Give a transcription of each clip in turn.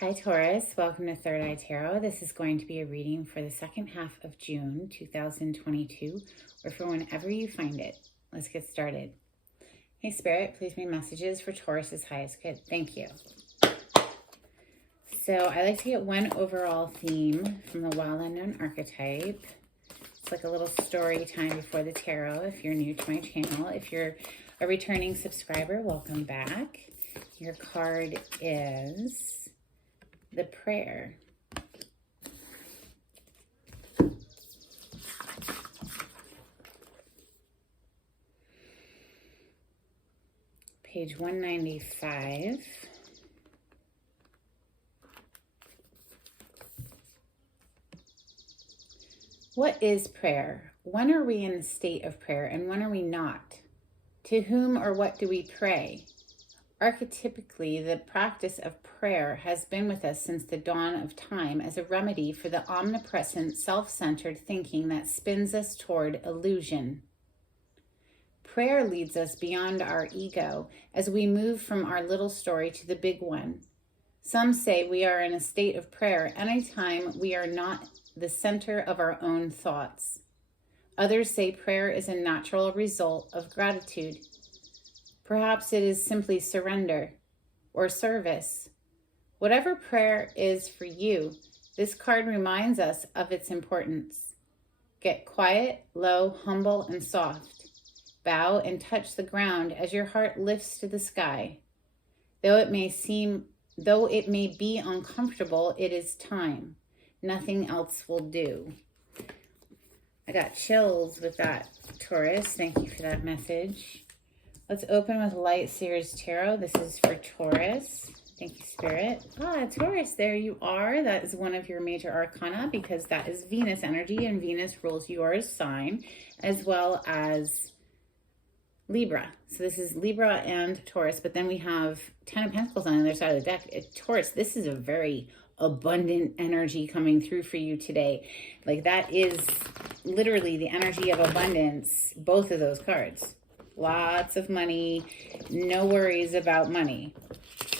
Hi Taurus, welcome to Third Eye Tarot. This is going to be a reading for the second half of June 2022, or for whenever you find it. Let's get started. Hey Spirit, please bring messages for Taurus's highest good. Thank you. So I like to get one overall theme from the Wild Unknown archetype. It's like a little story time before the tarot if you're new to my channel. If you're a returning subscriber, welcome back. Your card is the prayer. Page 195. What is prayer? When are we in a state of prayer and when are we not? To whom or what do we pray? Archetypically, the practice of prayer has been with us since the dawn of time as a remedy for the omnipresent, self-centered thinking that spins us toward illusion. Prayer leads us beyond our ego as we move from our little story to the big one. Some say we are in a state of prayer anytime we are not the center of our own thoughts. Others say prayer is a natural result of gratitude. Perhaps it is simply surrender or service. Whatever prayer is for you, this card reminds us of its importance. Get quiet, low, humble, and soft. Bow and touch the ground as your heart lifts to the sky. Though it may be uncomfortable, it is time. Nothing else will do. I got chills with that, Taurus. Thank you for that message. Let's open with Light Seers Tarot. This is for Taurus. Thank you, Spirit. Taurus, there you are. That is one of your major arcana because that is Venus energy, and Venus rules your sign as well as Libra. So this is Libra and Taurus, but then we have 10 of Pentacles on the other side of the deck. Taurus, this is a very abundant energy coming through for you today. Like that is literally the energy of abundance, both of those cards. Lots of money, no worries about money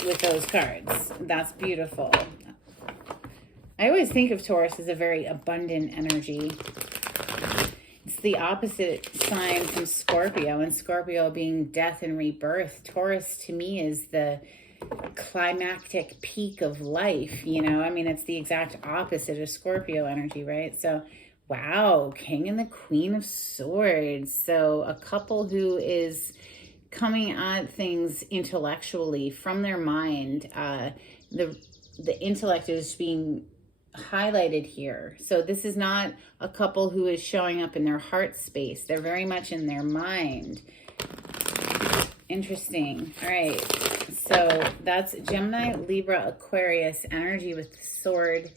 with those cards. That's beautiful. I always think of Taurus as a very abundant energy. It's the opposite sign from Scorpio, and Scorpio being death and rebirth. Taurus to me is the climactic peak of life, you know? I mean, it's the exact opposite of Scorpio energy, right? So wow, King and the Queen of Swords. So a couple who is coming at things intellectually from their mind. The intellect is being highlighted here. So this is not a couple who is showing up in their heart space. They're very much in their mind. Interesting. All right. So that's Gemini, Libra, Aquarius energy with the sword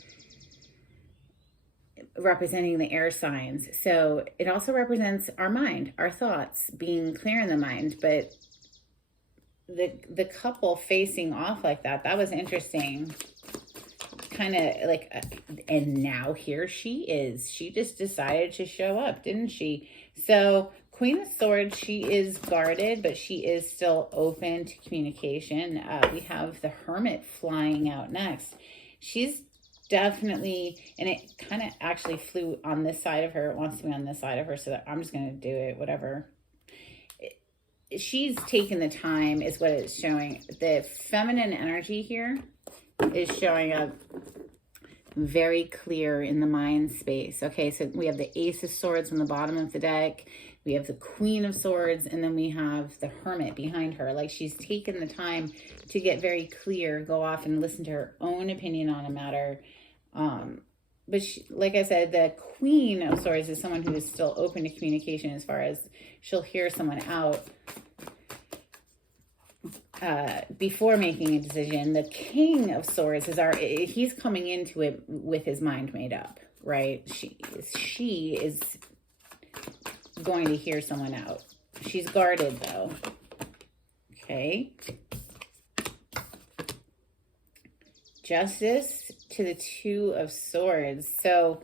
representing the air signs. So it also represents our mind, our thoughts, being clear in the mind. But the couple facing off like that, that was interesting. Kind of like, and now here she is. She just decided to show up, didn't she? So Queen of Swords, she is guarded, but she is still open to communication. We have the Hermit flying out next. She's definitely, and it kind of actually flew on this side of her. It wants to be on this side of her, so that I'm just going to do it, whatever. She's taken the time is what it's showing. The feminine energy here is showing up very clear in the mind space. Okay, so we have the Ace of Swords on the bottom of the deck. We have the Queen of Swords, and then we have the Hermit behind her. Like she's taken the time to get very clear, go off and listen to her own opinion on a matter. But she, like I said, the Queen of Swords is someone who is still open to communication as far as she'll hear someone out before making a decision. The King of Swords is he's coming into it with his mind made up, right? She is going to hear someone out. She's guarded though. Okay. Justice to the Two of Swords. So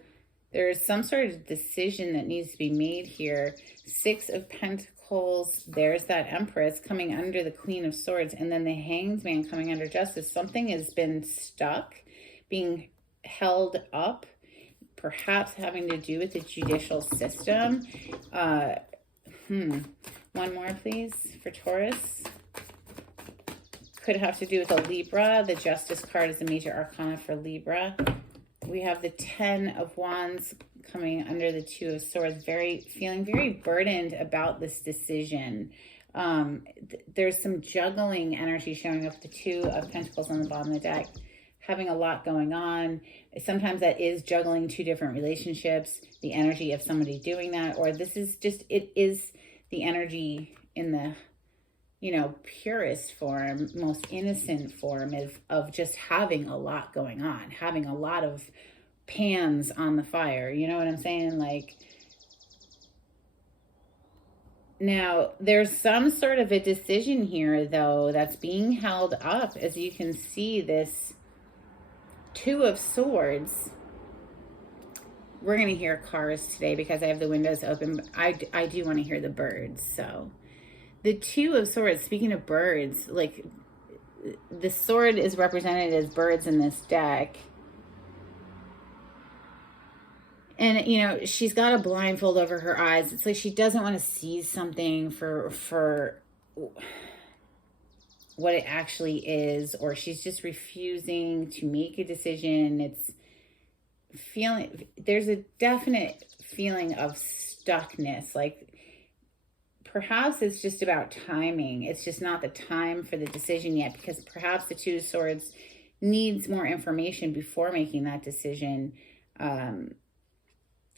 there's some sort of decision that needs to be made here. Six of Pentacles Pentacles, there's that Empress coming under the Queen of Swords, and then the Hanged Man coming under Justice. Something has been stuck, being held up, perhaps having to do with the judicial system. One more, please, for Taurus. Could have to do with a Libra. The Justice card is a major arcana for Libra. We have the 10 of Wands coming under the 2 of Swords, feeling very burdened about this decision. There's some juggling energy showing up, the 2 of Pentacles on the bottom of the deck, having a lot going on. Sometimes that is juggling 2 different relationships, the energy of somebody doing that, or this is just, it is the energy in the, you know, purest form, most innocent form of just having a lot going on, having a lot of pans on the fire. You know what I'm saying? Like, now there's some sort of a decision here, though, that's being held up. As you can see, this 2 of Swords. We're going to hear cars today because I have the windows open, but I do want to hear the birds. So the 2 of Swords, speaking of birds, like the sword is represented as birds in this deck. And, you know, she's got a blindfold over her eyes. It's like she doesn't want to see something for what it actually is, or she's just refusing to make a decision. It's feeling, there's a definite feeling of stuckness. Like perhaps it's just about timing. It's just not the time for the decision yet, because perhaps the 2 of Swords needs more information before making that decision.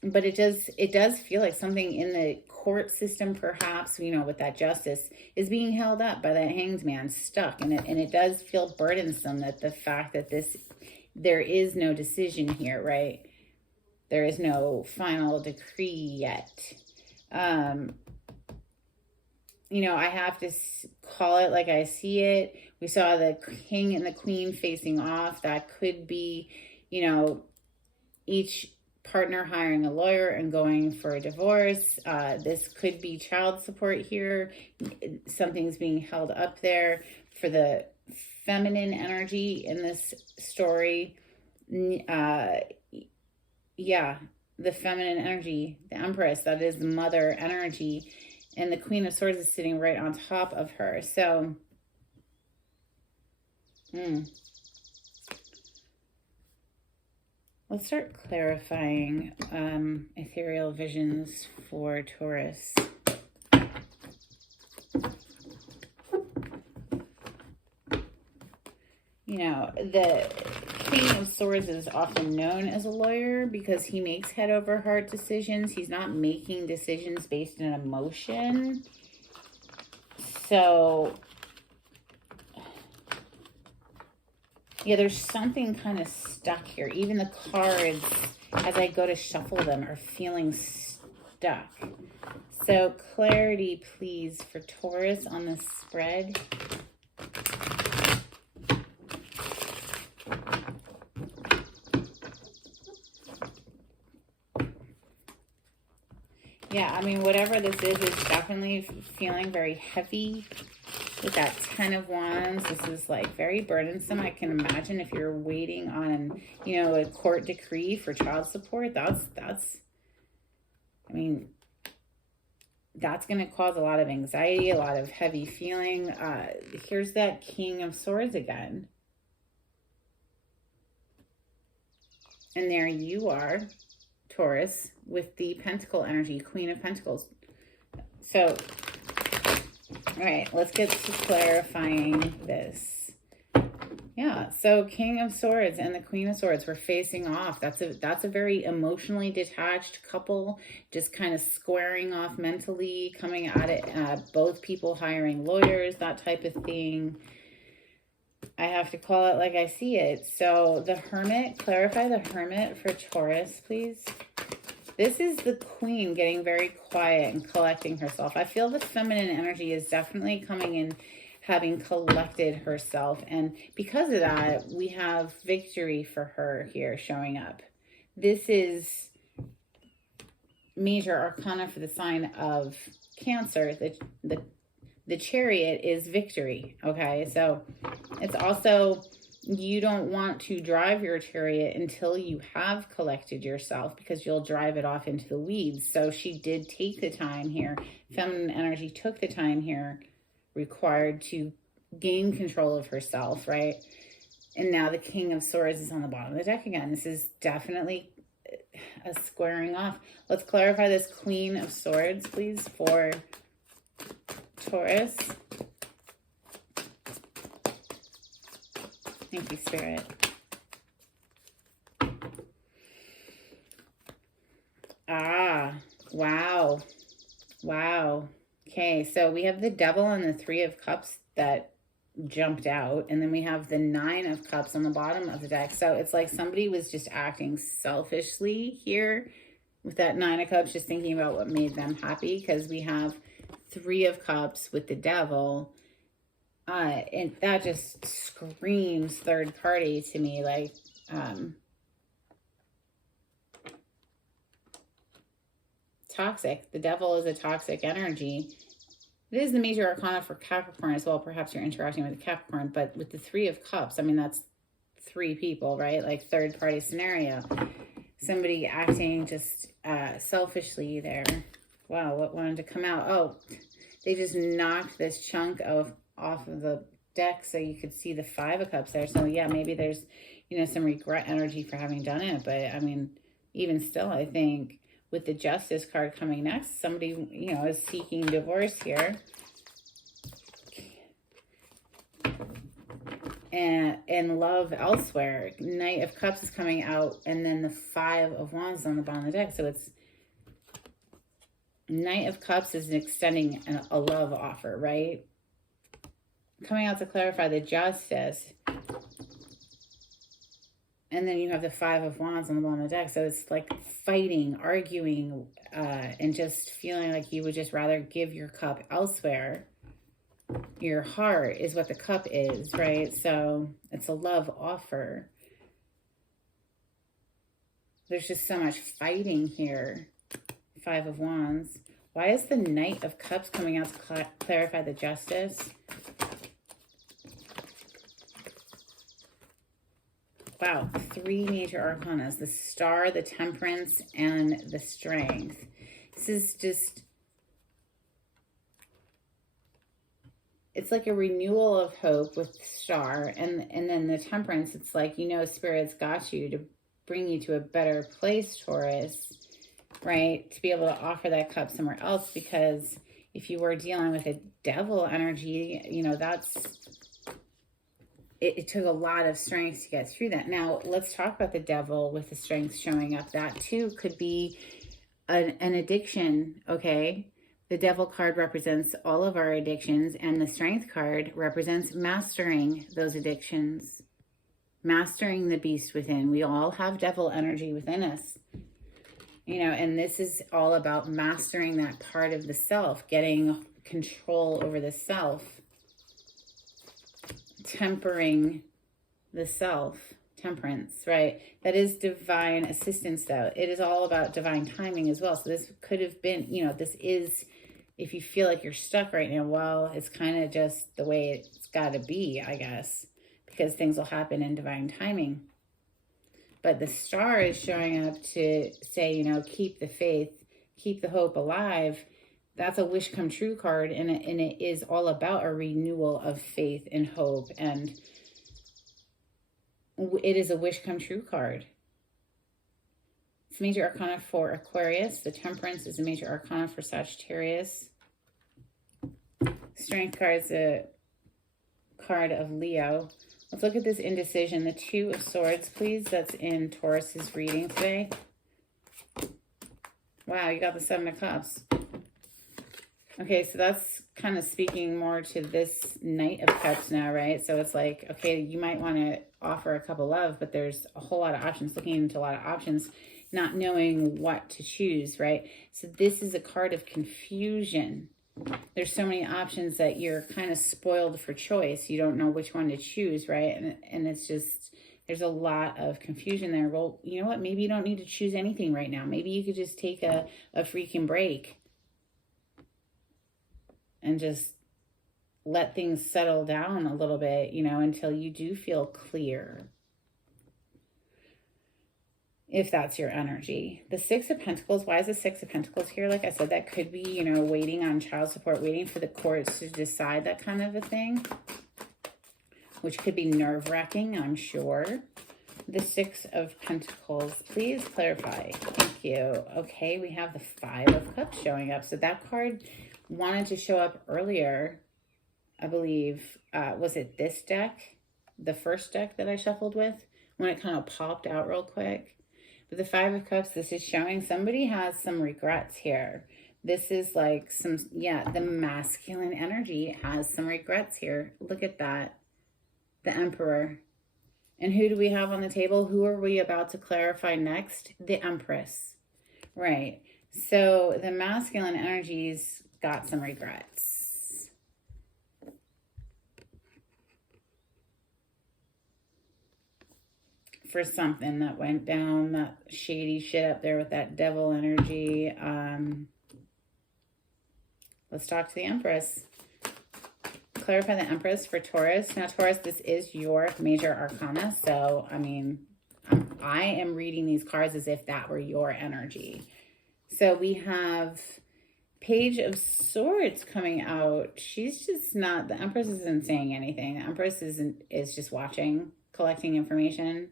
But it does feel like something in the court system, perhaps, you know, with that Justice, is being held up by that Hanged Man, stuck. And it does feel burdensome, that the fact that there is no decision here, right? There is no final decree yet. You know, I have to call it like I see it. We saw the King and the Queen facing off. That could be, you know, each partner hiring a lawyer and going for a divorce. This could be child support here. Something's being held up there. For the feminine energy in this story, yeah, the feminine energy, the Empress, that is the mother energy, and the Queen of Swords is sitting right on top of her. So let's start clarifying ethereal visions for Taurus. You know, the King of Swords is often known as a lawyer because he makes head over heart decisions. He's not making decisions based on emotion. So yeah, there's something kind of stuck here. Even the cards, as I go to shuffle them, are feeling stuck. So clarity, please, for Taurus on this spread. Yeah, I mean, whatever this is definitely feeling very heavy. With that 10 of Wands, this is like very burdensome. I can imagine if you're waiting on, you know, a court decree for child support, that's, I mean, that's going to cause a lot of anxiety, a lot of heavy feeling. Here's that King of Swords again. And there you are, Taurus, with the Pentacle energy, Queen of Pentacles. So, all right, let's get to clarifying this. Yeah, so King of Swords and the Queen of Swords were facing off. That's a very emotionally detached couple, just kind of squaring off mentally, coming at it, both people hiring lawyers, that type of thing. I have to call it like I see it. So the Hermit, clarify the Hermit for Taurus, please. This is the Queen getting very quiet and collecting herself. I feel the feminine energy is definitely coming in, having collected herself. And because of that, we have victory for her here showing up. This is major arcana for the sign of Cancer, the Chariot is victory, okay? So it's also, you don't want to drive your Chariot until you have collected yourself, because you'll drive it off into the weeds. So she did take the time here. Feminine energy took the time here required to gain control of herself, right? And now the King of Swords is on the bottom of the deck again. This is definitely a squaring off. Let's clarify this Queen of Swords, please, for Taurus. Thank you, Spirit. Ah, wow. Wow. Okay, so we have the Devil and the Three of Cups that jumped out, and then we have the Nine of Cups on the bottom of the deck. So it's like somebody was just acting selfishly here with that Nine of Cups, just thinking about what made them happy, because we have Three of Cups with the Devil, and that just screams third party to me. Like toxic. The Devil is a toxic energy. It is the major arcana for Capricorn as well. Perhaps you're interacting with a Capricorn, but with the Three of Cups, I mean, that's three people, right? Like third party scenario. Somebody acting just selfishly there. Wow, what wanted to come out? Oh, they just knocked this chunk off of the deck so you could see the Five of Cups there. So yeah, maybe there's, some regret energy for having done it. But I mean, even still, I think with the Justice card coming next, somebody, is seeking divorce here. And love elsewhere. Knight of Cups is coming out, and then the Five of Wands on the bottom of the deck. So it's Knight of Cups is extending a love offer, right? Coming out to clarify the Justice. And then you have the Five of Wands on the bottom of the deck. So it's like fighting, arguing, and just feeling like you would just rather give your cup elsewhere. Your heart is what the cup is, right? So it's a love offer. There's just so much fighting here. Five of Wands. Why is the Knight of Cups coming out to clarify the Justice? Wow, three major arcanas. The Star, the Temperance, and the Strength. This is just, it's like a renewal of hope with the Star. And then the Temperance, it's like, Spirit's got you to bring you to a better place, Taurus, right? To be able to offer that cup somewhere else, because if you were dealing with a Devil energy, it took a lot of strength to get through that. Now, let's talk about the Devil with the Strength showing up. That too could be an addiction, okay? The Devil card represents all of our addictions, and the Strength card represents mastering those addictions, mastering the beast within. We all have Devil energy within us, and this is all about mastering that part of the self, getting control over the self, tempering the self, temperance, right? That is divine assistance, though. It is all about divine timing as well. So this could have been, this is, if you feel like you're stuck right now, well, it's kind of just the way it's got to be, I guess, because things will happen in divine timing. But the Star is showing up to say, keep the faith, keep the hope alive. That's a wish come true card, and it is all about a renewal of faith and hope, and it is a wish come true card. It's major arcana for Aquarius. The Temperance is a major arcana for Sagittarius. Strength card is a card of Leo. Let's look at this indecision. The Two of Swords, please. That's in Taurus's reading today. Wow, you got the Seven of Cups. Okay, so that's kind of speaking more to this Knight of Cups now, right? So it's like, okay, you might want to offer a couple love, but there's a whole lot of options, looking into a lot of options, not knowing what to choose, right? So this is a card of confusion. There's so many options that you're kind of spoiled for choice. You don't know which one to choose, right? And it's just, there's a lot of confusion there. Well, you know what? Maybe you don't need to choose anything right now. Maybe you could just take a freaking break. and just let things settle down a little bit, until you do feel clear. If that's your energy. The Six of Pentacles, why is the Six of Pentacles here? Like I said, that could be, waiting on child support, waiting for the courts to decide, that kind of a thing, which could be nerve-wracking, I'm sure. The Six of Pentacles, please clarify. Thank you. Okay, we have the Five of Cups showing up. So that card wanted to show up earlier, I believe. Was it this deck? The first deck that I shuffled with? When it kind of popped out real quick. But the Five of Cups, this is showing somebody has some regrets here. This is like the masculine energy has some regrets here. Look at that. The Emperor. And who do we have on the table? Who are we about to clarify next? The Empress. Right. So the masculine energies got some regrets. For something that went down, that shady shit up there with that devil energy. Let's talk to the Empress. Clarify the Empress for Taurus. Now, Taurus, this is your major arcana. So, I mean, I am reading these cards as if that were your energy. So we have Page of Swords coming out. She's just not, the Empress isn't saying anything. The Empress is just watching, collecting information.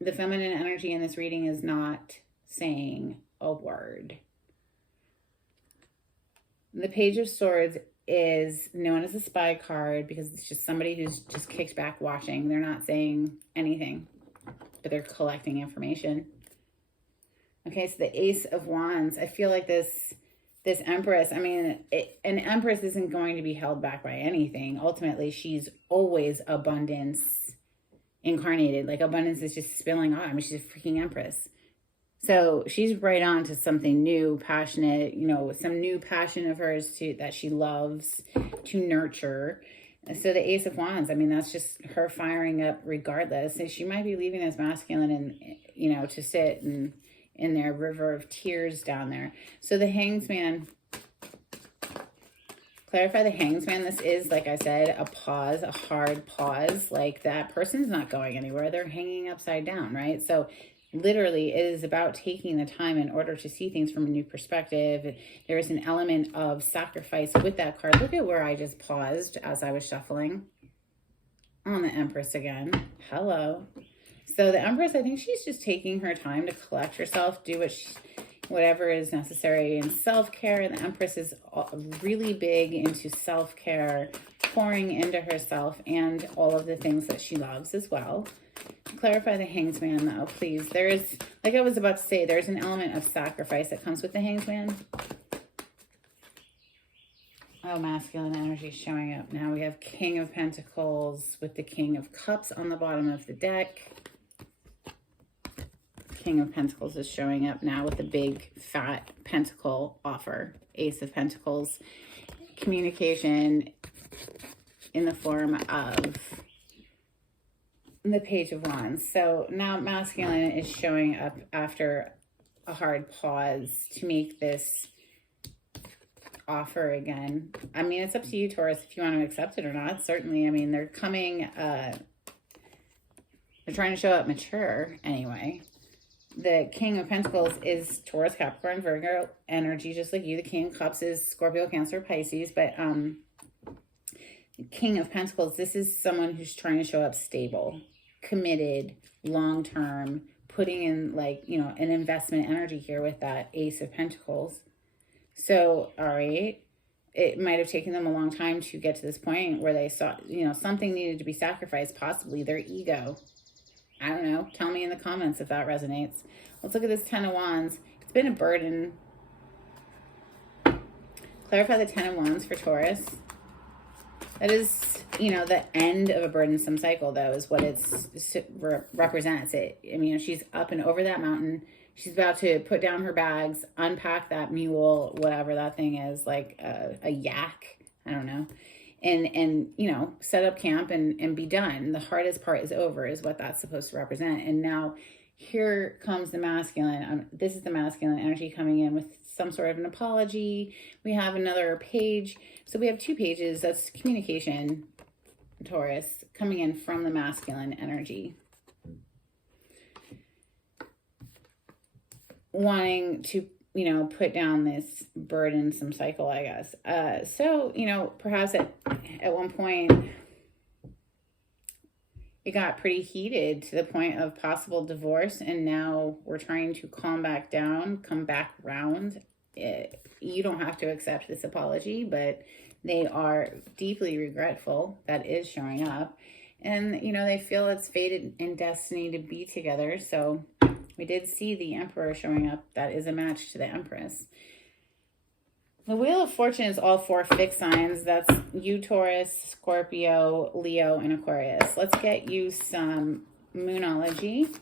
The feminine energy in this reading is not saying a word. The Page of Swords is known as a spy card because it's just somebody who's just kicked back watching. They're not saying anything, but they're collecting information. Okay, so the Ace of Wands. I feel like this Empress, I mean, an Empress isn't going to be held back by anything. Ultimately, she's always abundance incarnated. Like abundance is just spilling on. I mean, she's a freaking Empress. So she's right on to something new, passionate, some new passion of hers that she loves to nurture. So the Ace of Wands, I mean, that's just her firing up regardless. So she might be leaving this masculine and, to sit in their river of tears down there. So the Hangman, clarify the Hangman. This is, like I said, a pause, a hard pause. Like that person's not going anywhere. They're hanging upside down, right? So literally it is about taking the time in order to see things from a new perspective. There is an element of sacrifice with that card. Look at where I just paused as I was shuffling. On the Empress again. Hello. So the Empress, I think she's just taking her time to collect herself, do whatever is necessary in self-care. And the Empress is really big into self-care, pouring into herself and all of the things that she loves as well. Clarify the Hangman, though, please. There is, like I was about to say, there's an element of sacrifice that comes with the Hangman. Oh, masculine energy showing up now. We have King of Pentacles with the King of Cups on the bottom of the deck. King of Pentacles is showing up now with a big fat pentacle offer. Ace of Pentacles. Communication in the form of the Page of Wands. So now masculine is showing up after a hard pause to make this offer again. I mean, it's up to you, Taurus, if you want to accept it or not. Certainly, I mean, they're coming, they're trying to show up mature anyway. The King of Pentacles is Taurus, Capricorn, Virgo energy, just like you. The King of Cups is Scorpio, Cancer, Pisces. But King of Pentacles, this is someone who's trying to show up stable, committed, long-term, putting in like, an investment energy here with that Ace of Pentacles. So, all right, it might have taken them a long time to get to this point where they saw, something needed to be sacrificed, possibly their ego. I don't know. Tell me in the comments if that resonates. Let's look at this Ten of Wands. It's been a burden. Clarify the Ten of Wands for Taurus. That is, the end of a burdensome cycle, though, is what it represents. I mean, she's up and over that mountain. She's about to put down her bags, unpack that mule, whatever that thing is, like a yak. I don't know. And set up camp and be done. The hardest part is over, is what that's supposed to represent. And now here comes the masculine. This is the masculine energy coming in with some sort of an apology. We have another page. So we have 2 pages. That's communication, Taurus, coming in from the masculine energy. Wanting to, put down this burdensome cycle, I guess. So, perhaps at one point it got pretty heated to the point of possible divorce, and now we're trying to calm back down, come back round. You don't have to accept this apology, but they are deeply regretful. That is showing up. And, they feel it's fated in destiny to be together. So we did see the Emperor showing up. That is a match to the Empress. The Wheel of Fortune is all 4 fixed signs. That's you, Taurus, Scorpio, Leo, and Aquarius. Let's get you some Moonology.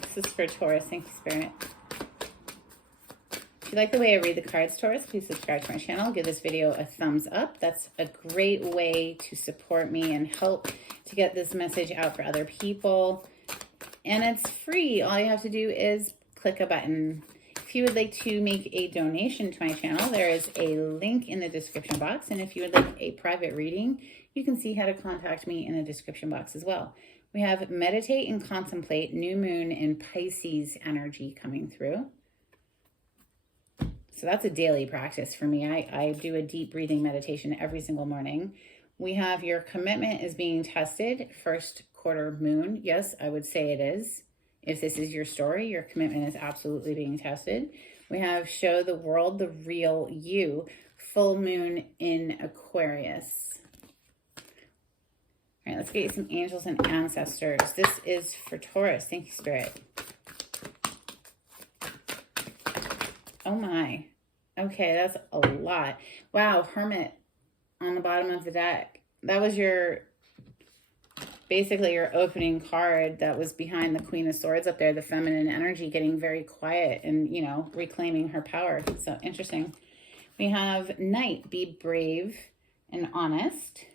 This is for Taurus. Thank you, Spirit. If you like the way I read the cards, Taurus, please subscribe to my channel. Give this video a thumbs up. That's a great way to support me and help to get this message out for other people. And it's free. All you have to do is click a button. If you would like to make a donation to my channel, there is a link in the description box. And if you would like a private reading, you can see how to contact me in the description box as well. We have meditate and contemplate, new moon and Pisces energy coming through. So that's a daily practice for me. I do a deep breathing meditation every single morning. We have your commitment is being tested, first quarter moon. Yes, I would say it is. If this is your story, your commitment is absolutely being tested. We have show the world the real you, full moon in Aquarius. All right, let's get you some angels and ancestors. This is for Taurus. Thank you, Spirit. Oh my. Okay, that's a lot. Wow, Hermit on the bottom of the deck. That was basically your opening card that was behind the Queen of Swords up there, the feminine energy getting very quiet and, reclaiming her power. So interesting. We have Knight, be brave and honest.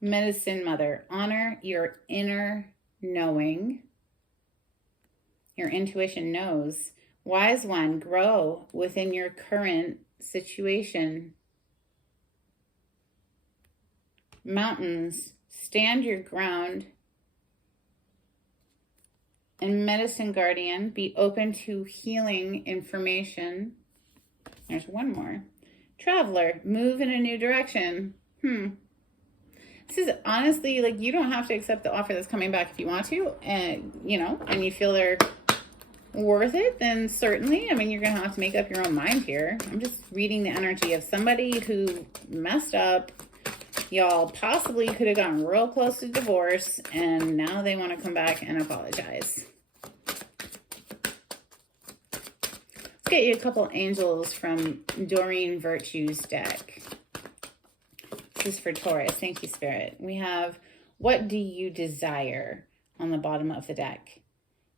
Medicine Mother, honor your inner knowing. Your intuition knows. Wise One, grow within your current situation. Mountains, stand your ground. And Medicine Guardian, be open to healing information. There's one more. Traveler, move in a new direction. This is honestly, you don't have to accept the offer that's coming back if you want to, and, and you feel they're worth it, then certainly, you're going to have to make up your own mind here. I'm just reading the energy of somebody who messed up. Y'all possibly could have gotten real close to divorce, and now they want to come back and apologize. Let's get you a couple angels from Doreen Virtue's deck. This is for Taurus. Thank you, Spirit. We have, what do you desire on the bottom of the deck?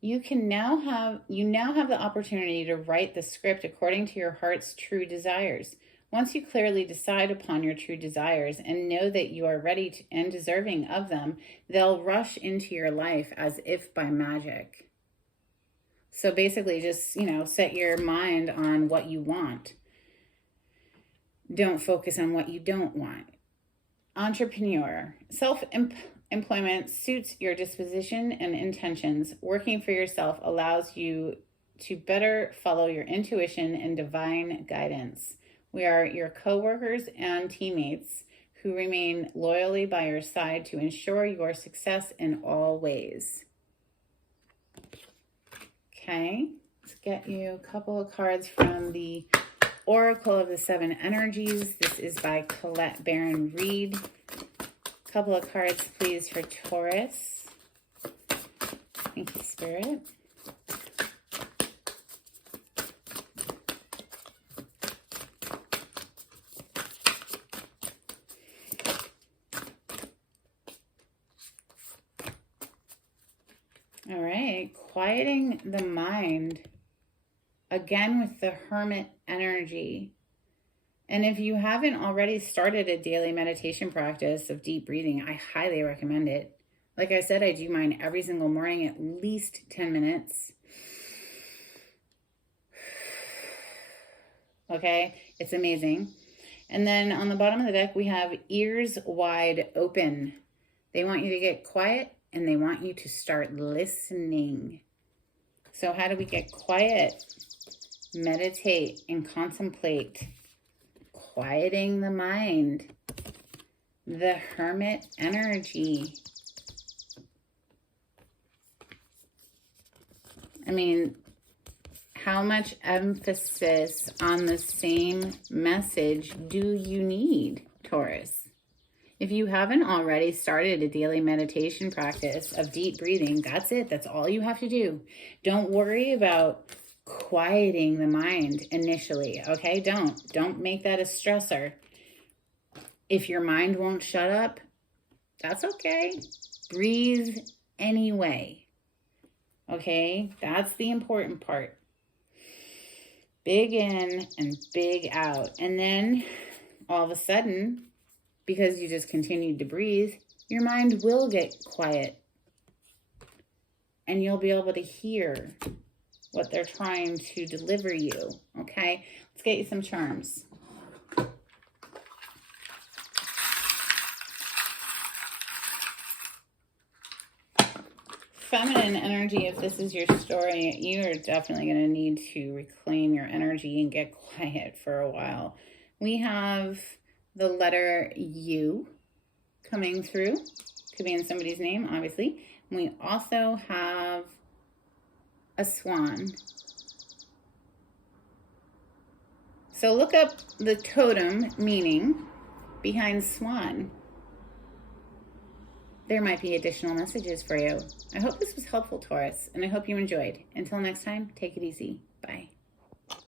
You now have the opportunity to write the script according to your heart's true desires. Once you clearly decide upon your true desires and know that you are ready to, and deserving of them, they'll rush into your life as if by magic. So basically just, set your mind on what you want. Don't focus on what you don't want. Entrepreneur, self-employment suits your disposition and intentions. Working for yourself allows you to better follow your intuition and divine guidance. We are your co-workers and teammates who remain loyally by your side to ensure your success in all ways. Okay, let's get you a couple of cards from the Oracle of the Seven Energies. This is by Colette Baron Reed. A couple of cards, please, for Taurus. Thank you, Spirit. All right, quieting the mind. Again with the Hermit energy. And if you haven't already started a daily meditation practice of deep breathing, I highly recommend it. Like I said, I do mine every single morning, at least 10 minutes. Okay, it's amazing. And then on the bottom of the deck, we have ears wide open. They want you to get quiet and they want you to start listening. So how do we get quiet? Meditate and contemplate. Quieting the mind. The Hermit energy. I mean, how much emphasis on the same message do you need, Taurus? If you haven't already started a daily meditation practice of deep breathing, that's it. That's all you have to do. Don't worry about quieting the mind initially, okay? Don't make that a stressor. If your mind won't shut up, that's okay. Breathe anyway, okay? That's the important part. Big in and big out. And then all of a sudden, because you just continued to breathe, your mind will get quiet. And you'll be able to hear what they're trying to deliver you. Okay? Let's get you some charms. Feminine energy, if this is your story, you're definitely going to need to reclaim your energy and get quiet for a while. We have the letter U coming through. Could be in somebody's name, obviously. And we also have a swan. So look up the totem meaning behind swan. There might be additional messages for you. I hope this was helpful, Taurus, and I hope you enjoyed. Until next time, take it easy. Bye.